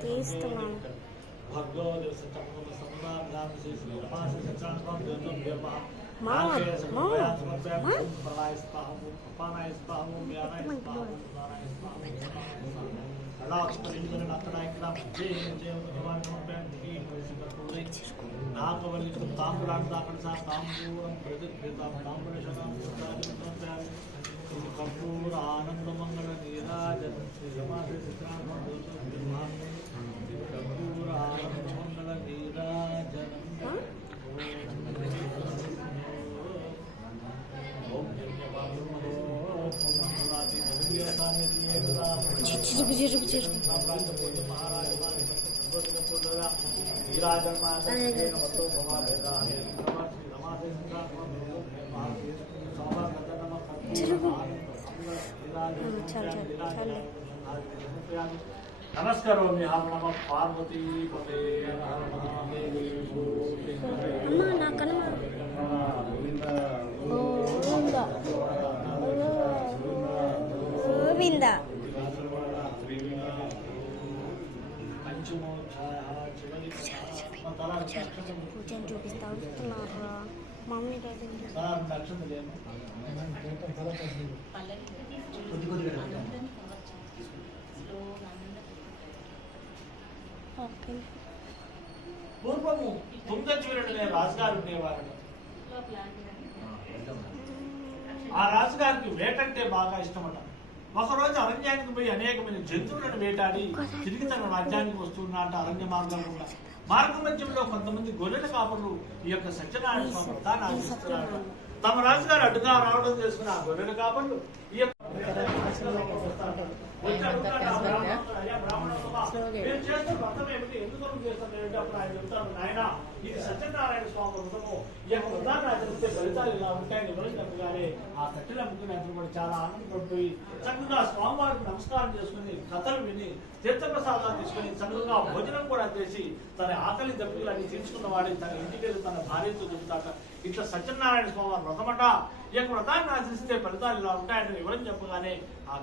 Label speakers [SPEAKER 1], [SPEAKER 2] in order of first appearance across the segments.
[SPEAKER 1] Praise the Lord. Mom, mom, what?
[SPEAKER 2] నాగవల్లితం తాంబూలాంతాకడ సా తాంబూలం ప్రతిష్ఠితం తాంబూలశనం కర్పూర ఆనందమంగళ నీరాజనం శ్రీ రమాశ్రీ
[SPEAKER 1] చిరుగు చిరుగు చిరుగు చాలు చాలు చాలు గోవింద. పూజను చూపిస్తా వస్తున్నారా మమ్మీ
[SPEAKER 2] పూర్వము తుంగచూరుడు అనే రాజుగారు ఉండేవారు ఆ రాజుగారికి వేటంటే బాగా ఇష్టమట. ఒకరోజు అరణ్యానికి పోయి అనేకమైన జంతువులను వేటాడి తిరిగి తన రాజ్యానికి వస్తున్నట్టు అరణ్య మార్గం కూడా మార్గ మధ్యంలో కొంతమంది గొర్రెల కాపర్లు ఈ యొక్క సత్యనారాయణ స్వామి వ్రతాన్ని తమ రాజుగారు అడ్డుగా రావడం చేసుకున్న ఆ గొర్రెల కాపర్లు ఈ యొక్క వచ్చి అడుగుతాడు ఆ బ్రాహ్మణుడు, "అయ్యా బ్రాహ్మణోత్తమా, మీరు చేస్తున్న వ్రతం ఏమిటి? ఎందుకు చేస్తున్నారు? ఏమిటి?" అప్పుడు ఆయన చెప్తాడు, "నాయనా, ఇది సత్యనారాయణ స్వామి వ్రతము. ఈ యొక్క వ్రతాన్ని ఆచరిస్తే ఫలితాలు ఇలా ఉంటాయని వివరించినట్టుగానే ఆ అతను కూడా చాలా ఆనందపడిపోయి చక్కగా స్వామివారికి నమస్కారం చేసుకుని కథలు విని తీర్థప్రసాదాలు తీసుకుని చక్కగా భోజనం కూడా చేసి తన ఆకలి దప్పులు అన్ని తీర్చుకున్న వాడి తన ఇంటికి వెళ్ళి తన భార్యతో చెబుతాట ఇట్లా సత్యనారాయణ స్వామి వారి వ్రతమట ఈ యొక్క వ్రతాన్ని ఆచరిస్తే ఫలితాలు ఇలా ఉంటాయని వివరం చెప్పగానే ఆ-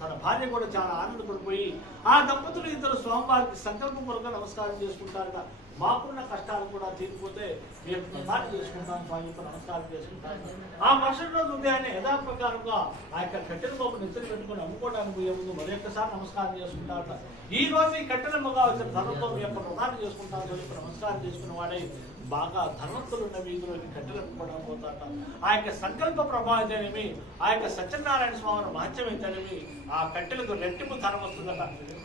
[SPEAKER 2] తన భార్య కూడా చాలా ఆనందపడిపోయి ఆ దంపతులు ఇద్దరు స్వామివారికి సంకల్పపూర్వక నమస్కారం చేసుకుంటారట. మాకున్న కష్టాలు కూడా తీరిపోతే మేము వ్రతాన్ని చేసుకుంటాం స్వామి నమస్కారం చేసుకుంటాను ఆ మరుసటి రోజు ఉదయాన్నే యథాప్రకారంగా ఆ యొక్క కట్టెల బాబు నిద్ర పెట్టుకుని అమ్ముకోవడానికి పోయే ముందు మరొకసారి నమస్కారం చేసుకుంటారట. ఈ రోజు ఈ కట్టెలమ్మగా వచ్చిన ధనంతో మీ యొక్క వ్రతాన్ని చేసుకుంటాను చెప్పి నమస్కారం చేసుకున్న వాడే బాగా ధనవంతులున్న వీధిలోకి కట్టెలు అమ్ముకోవడం పోతాట. ఆ యొక్క సంకల్ప ప్రభావితనేమి ఆ యొక్క సత్యనారాయణ స్వామి మహత్యమైతేనేమి? ఆ కట్టెలకు రెట్టింపు ధనం వస్తుందట.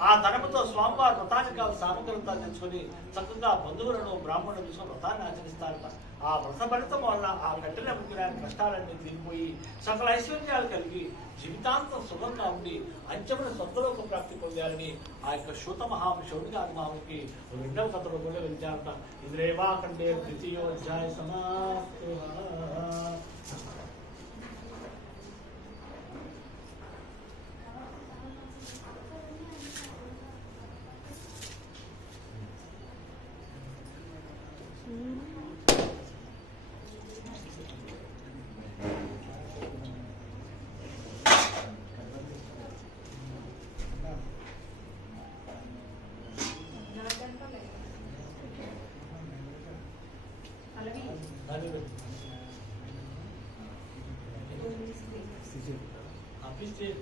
[SPEAKER 2] ఆ ధనముతో స్వామివారి వ్రతానికి కావాల్సిన సామగ్రితాలు తెచ్చుకొని చక్కగా బంధువులను బ్రాహ్మణులు తీసుకొని వ్రతాన్ని ఆచరిస్తారట. ఆ వ్రత ఫలితం వల్ల ఆ కట్టెల అమ్ముకునే కష్టాలన్నీ తీరిపోయి సకల ఐశ్వర్యాలు కలిగి జీవితాంతం సుఖంగా ఉండి అంచమైన స్వర్గలోక ప్రాప్తి పొందాలని ఆ యొక్క శూత మహాము శౌనిగారి మహాముకి రెండవ కథలో కూడా వెళ్తారట ఇదిరేవా కంటే द्वितीयोऽध्यायसमाप्तः Bitti.